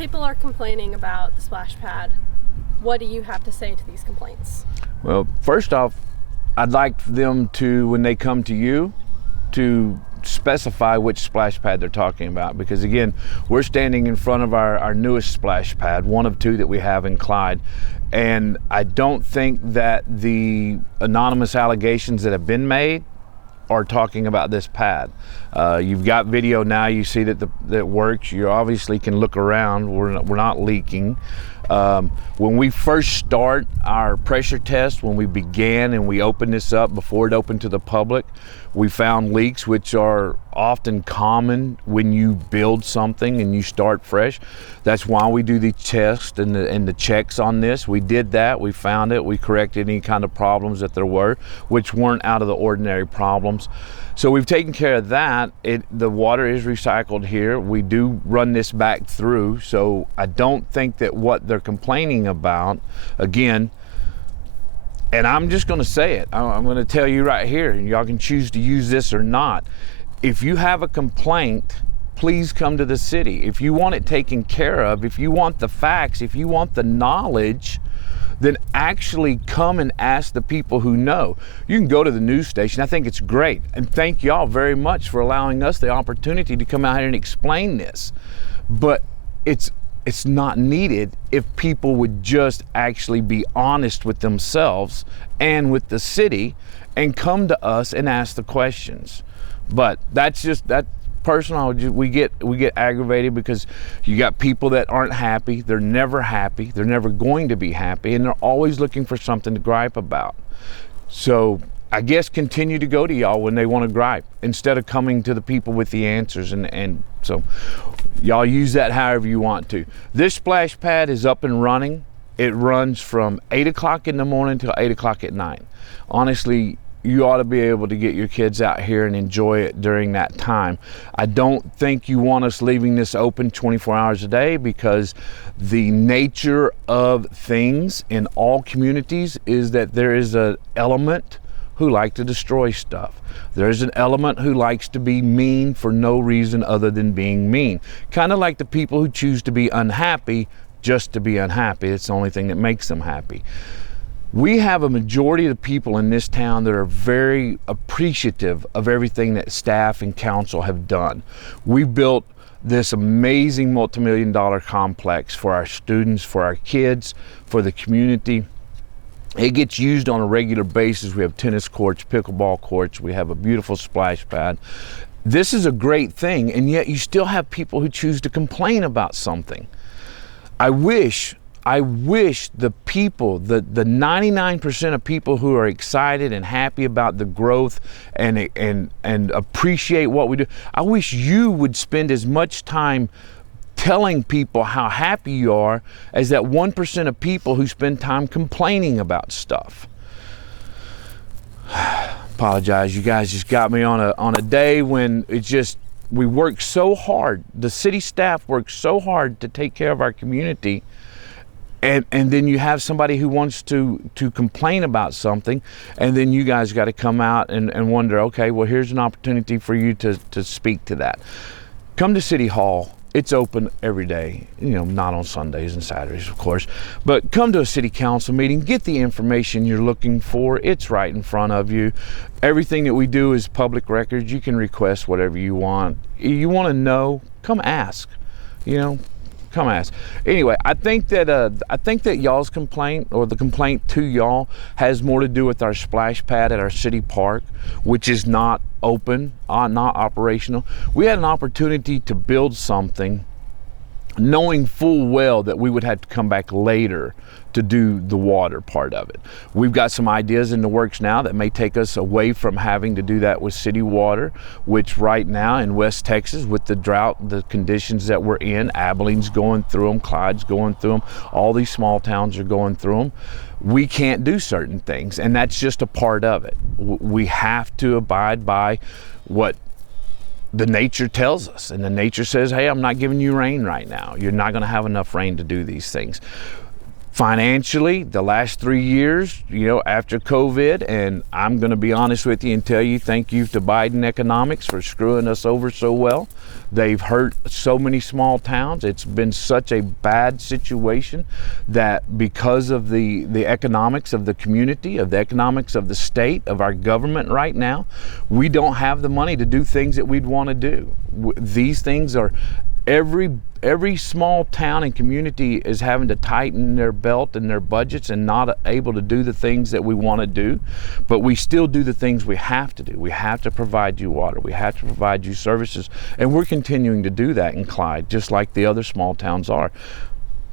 People are complaining about the splash pad. What do you have to say to these complaints? Well, first off, I'd like them to, when they come to you, to specify which splash pad they're talking about, because again, we're standing in front of our newest splash pad, one of two that we have in Clyde, and I don't think that the anonymous allegations that have been made are talking about this pad. You've got video now, you see that works. You obviously can look around, we're not leaking. When we first start our pressure test, when we began and we opened this up before it opened to the public, we found leaks, which are often common when you build something and you start fresh. That's why we do the test and the checks on this. We did that, we found it, we corrected any kind of problems that there were, which weren't out of the ordinary problems. So we've taken care of that. The water is recycled here. We do run this back through, so I don't think that what they're complaining about, again, and I'm just gonna say it, I'm gonna tell you right here, and y'all can choose to use this or not. If you have a complaint, please come to the city. If you want it taken care of, if you want the facts, if you want the knowledge, then actually come and ask the people who know. You can go to the news station. I think it's great. And thank y'all very much for allowing us the opportunity to come out here and explain this. But it's not needed if people would just actually be honest with themselves and with the city and come to us and ask the questions. But that's just that personal. We get aggravated because you got people that aren't happy. They're never happy. They're never going to be happy, and they're always looking for something to gripe about. So I guess continue to go to y'all when they want to gripe instead of coming to the people with the answers, and so y'all use that however you want to. This splash pad is up and running. It runs from 8 o'clock in the morning till 8 o'clock at night. Honestly, you ought to be able to get your kids out here and enjoy it during that time. I don't think you want us leaving this open 24 hours a day, because the nature of things in all communities is that there is an element who like to destroy stuff. There's an element who likes to be mean for no reason other than being mean. Kind of like the people who choose to be unhappy just to be unhappy. It's the only thing that makes them happy. We have a majority of the people in this town that are very appreciative of everything that staff and council have done. We built this amazing multi-million-dollar complex for our students, for our kids, for the community. It gets used on a regular basis. We have tennis courts, pickleball courts. We have a beautiful splash pad. This is a great thing, and yet you still have people who choose to complain about something. I wish the people, the 99% of people who are excited and happy about the growth and appreciate what we do, I wish you would spend as much time telling people how happy you are as that 1% of people who spend time complaining about stuff. Apologize, you guys just got me on a day when it's just, we work so hard. The city staff works so hard to take care of our community. And then you have somebody who wants to complain about something, and then you guys got to come out and wonder, okay, well, here's an opportunity for you to speak to that. Come to City Hall. It's open every day, not on Sundays and Saturdays, of course, but come to a city council meeting, get the information you're looking for. It's right in front of you. Everything that we do is public records. You can request whatever you want. You want to know, come ask, come ask. Anyway, I think that y'all's complaint, or the complaint to y'all, has more to do with our splash pad at our city park, which is not open, not operational. We had an opportunity to build something knowing full well that we would have to come back later to do the water part of it. We've got some ideas in the works now that may take us away from having to do that with city water, which right now in West Texas, with the drought, the conditions that we're in, Abilene's going through them, Clyde's going through them, all these small towns are going through them. We can't do certain things, and that's just a part of it. We have to abide by what the nature tells us, and the nature says, hey, I'm not giving you rain right now. You're not going to have enough rain to do these things. Financially, the last 3 years, after COVID, and I'm going to be honest with you and tell you, thank you to Biden economics for screwing us over so well. They've hurt so many small towns. It's been such a bad situation that because of the economics of the community, of the economics of the state, of our government right now, we don't have the money to do things that we'd want to do. These things are every small town and community is having to tighten their belt and their budgets and not able to do the things that we want to do, but we still do the things we have to do. We have to provide you water. We have to provide you services, and we're continuing to do that in Clyde, just like the other small towns are,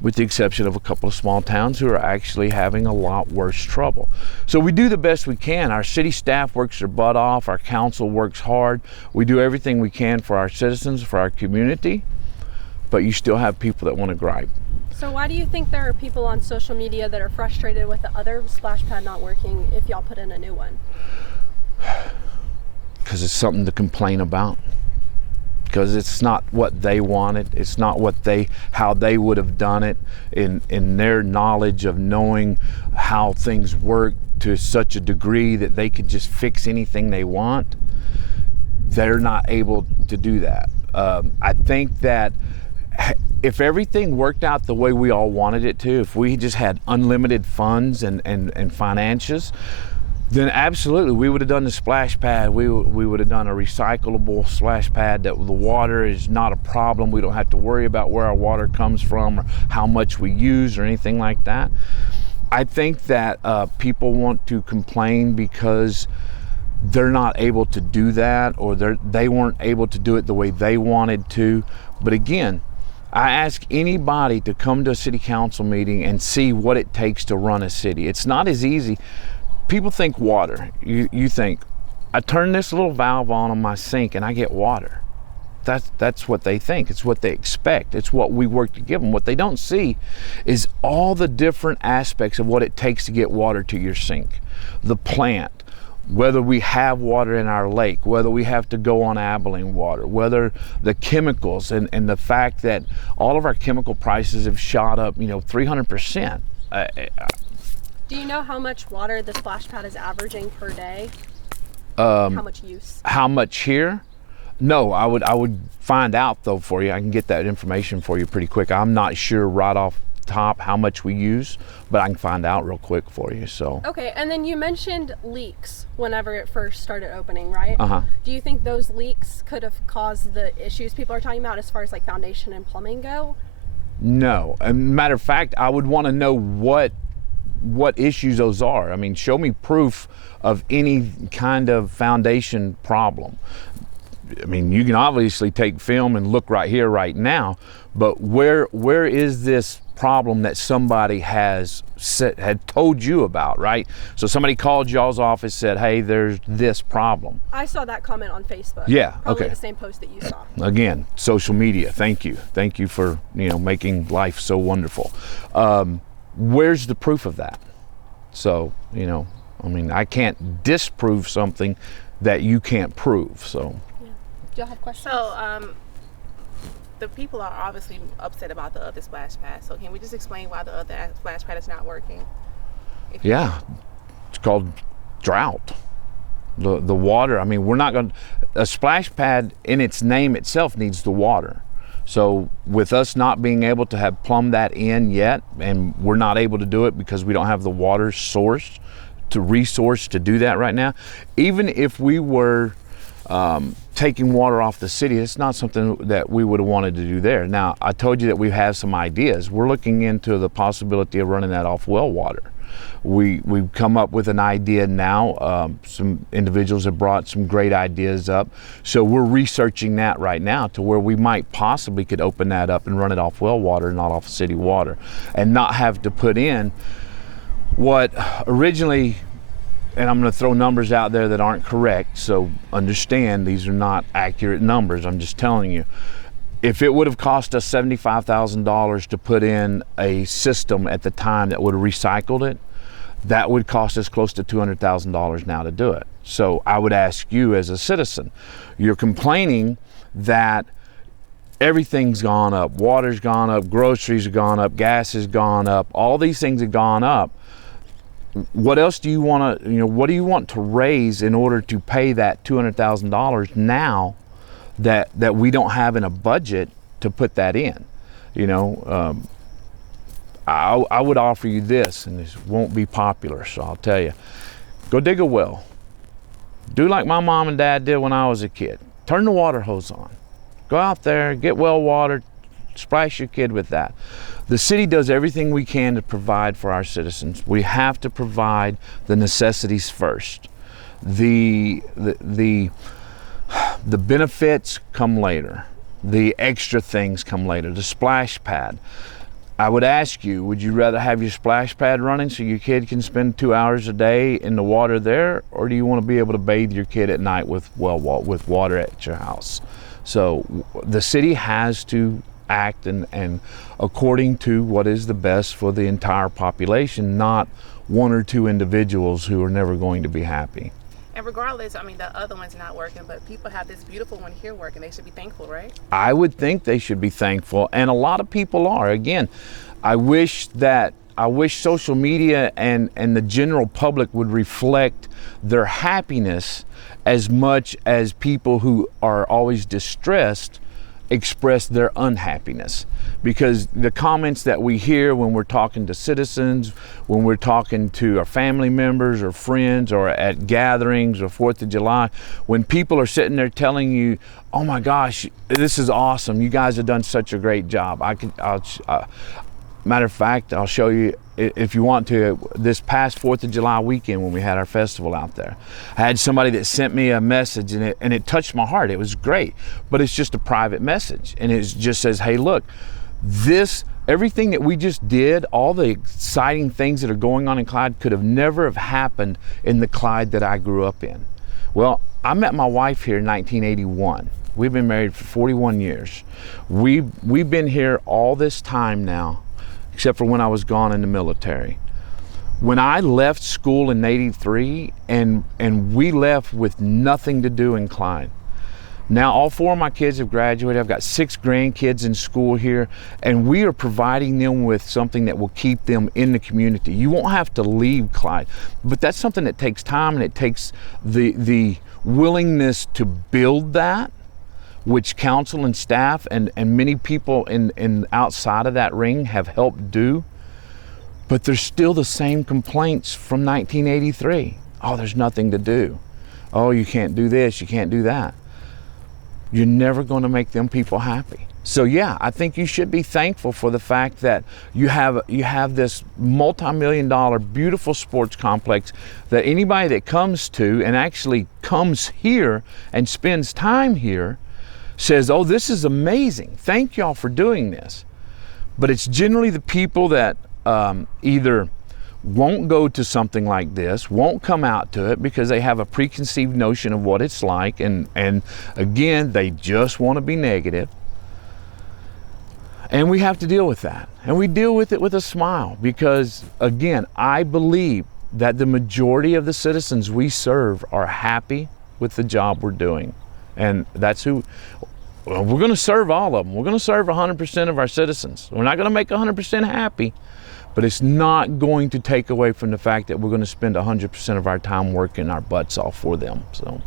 with the exception of a couple of small towns who are actually having a lot worse trouble. So we do the best we can. Our city staff works their butt off. Our council works hard. We do everything we can for our citizens, for our community, but you still have people that want to gripe. So why do you think there are people on social media that are frustrated with the other splash pad not working if y'all put in a new one? Because it's something to complain about. Because it's not what they wanted. It's not how they would have done it in their knowledge of knowing how things work to such a degree that they could just fix anything they want. They're not able to do that. I think that if everything worked out the way we all wanted it to, if we just had unlimited funds and finances, then absolutely we would have done the splash pad. We would have done a recyclable splash pad that the water is not a problem. We don't have to worry about where our water comes from or how much we use or anything like that. I think that people want to complain because they're not able to do that, or they weren't able to do it the way they wanted to. But again, I ask anybody to come to a city council meeting and see what it takes to run a city. It's not as easy. People think water. You think, I turn this little valve on my sink and I get water. That's what they think. It's what they expect. It's what we work to give them. What they don't see is all the different aspects of what it takes to get water to your sink. The plant, whether we have water in our lake, whether we have to go on Abilene water, whether the chemicals and the fact that all of our chemical prices have shot up, 300%. Do you know how much water the splash pad is averaging per day? How much use? How much here? No, I would find out though for you. I can get that information for you pretty quick. I'm not sure right off top how much we use, but I can find out real quick for you. So okay, and then you mentioned leaks whenever it first started opening, right? Uh-huh. Do you think those leaks could have caused the issues people are talking about as far as like foundation and plumbing go? No. As a matter of fact, I would want to know what issues those are. I mean, show me proof of any kind of foundation problem. I mean, you can obviously take film and look right here, right now, but where is this problem that somebody had told you about, right? So somebody called y'all's office, said, hey, there's this problem. I saw that comment on Facebook. Yeah, probably okay. The same post that you saw. Again, social media, thank you. Thank you for, making life so wonderful. Where's the proof of that? So, I can't disprove something that you can't prove, so. Yeah. Do y'all have questions? So, the people are obviously upset about the other splash pad. So can we just explain why the other splash pad is not working? Yeah, it's called drought. The water, we're not going to, a splash pad in its name itself needs the water. So with us not being able to have plumbed that in yet, and we're not able to do it because we don't have the water source to do that right now, even if we were taking water off the city, it's not something that we would have wanted to do there. Now, I told you that we have some ideas. We're looking into the possibility of running that off well water. We've come up with an idea now. Some individuals have brought some great ideas up. So we're researching that right now to where we might possibly could open that up and run it off well water, not off city water, and not have to put in what originally, and I'm going to throw numbers out there that aren't correct, so understand these are not accurate numbers. I'm just telling you. If it would have cost us $75,000 to put in a system at the time that would have recycled it, that would cost us close to $200,000 now to do it. So I would ask you as a citizen, you're complaining that everything's gone up. Water's gone up, groceries have gone up, gas has gone up, all these things have gone up. What else do you want to, what do you want to raise in order to pay that $200,000 now that we don't have in a budget to put that in? I would offer you this, and this won't be popular, so I'll tell you. Go dig a well. Do like my mom and dad did when I was a kid. Turn the water hose on. Go out there, get well water, splash your kid with that. The city does everything we can to provide for our citizens. We have to provide the necessities first. The benefits come later. The extra things come later. The splash pad. I would ask you, would you rather have your splash pad running so your kid can spend 2 hours a day in the water there, or do you want to be able to bathe your kid at night with water at your house? So the city has to act and according to what is the best for the entire population, not one or two individuals who are never going to be happy. And regardless, I mean, the other one's not working, but people have this beautiful one here working. They should be thankful, right? I would think they should be thankful, and a lot of people are. Again, I wish social media and the general public would reflect their happiness as much as people who are always distressed express their unhappiness. Because the comments that we hear when we're talking to citizens, when we're talking to our family members or friends or at gatherings or 4th of July, when people are sitting there telling you, oh my gosh, this is awesome, you guys have done such a great job. Matter of fact, I'll show you, if you want to, this past 4th of July weekend when we had our festival out there. I had somebody that sent me a message and it touched my heart. It was great, but it's just a private message. And it just says, hey, look, everything that we just did, all the exciting things that are going on in Clyde could have never have happened in the Clyde that I grew up in. Well, I met my wife here in 1981. We've been married for 41 years. We've been here all this time now, except for when I was gone in the military. When I left school in '83 and we left with nothing to do in Clyde. Now all 4 of my kids have graduated. I've got 6 grandkids in school here, and we are providing them with something that will keep them in the community. You won't have to leave Clyde, but that's something that takes time, and it takes the willingness to build that, which council and staff and many people in outside of that ring have helped do. But there's still the same complaints from 1983. Oh, there's nothing to do. Oh, you can't do this, you can't do that. You're never going to make them people happy. So yeah, I think you should be thankful for the fact that you have this multi-million-dollar beautiful sports complex that anybody that comes to and actually comes here and spends time here says, oh, this is amazing. Thank y'all for doing this. But it's generally the people that either won't go to something like this, won't come out to it because they have a preconceived notion of what it's like, and again, they just want to be negative. And we have to deal with that. And we deal with it with a smile because, again, I believe that the majority of the citizens we serve are happy with the job we're doing. And that's who, we're going to serve all of them. We're going to serve 100% of our citizens. We're not going to make 100% happy, but it's not going to take away from the fact that we're going to spend 100% of our time working our butts off for them. So.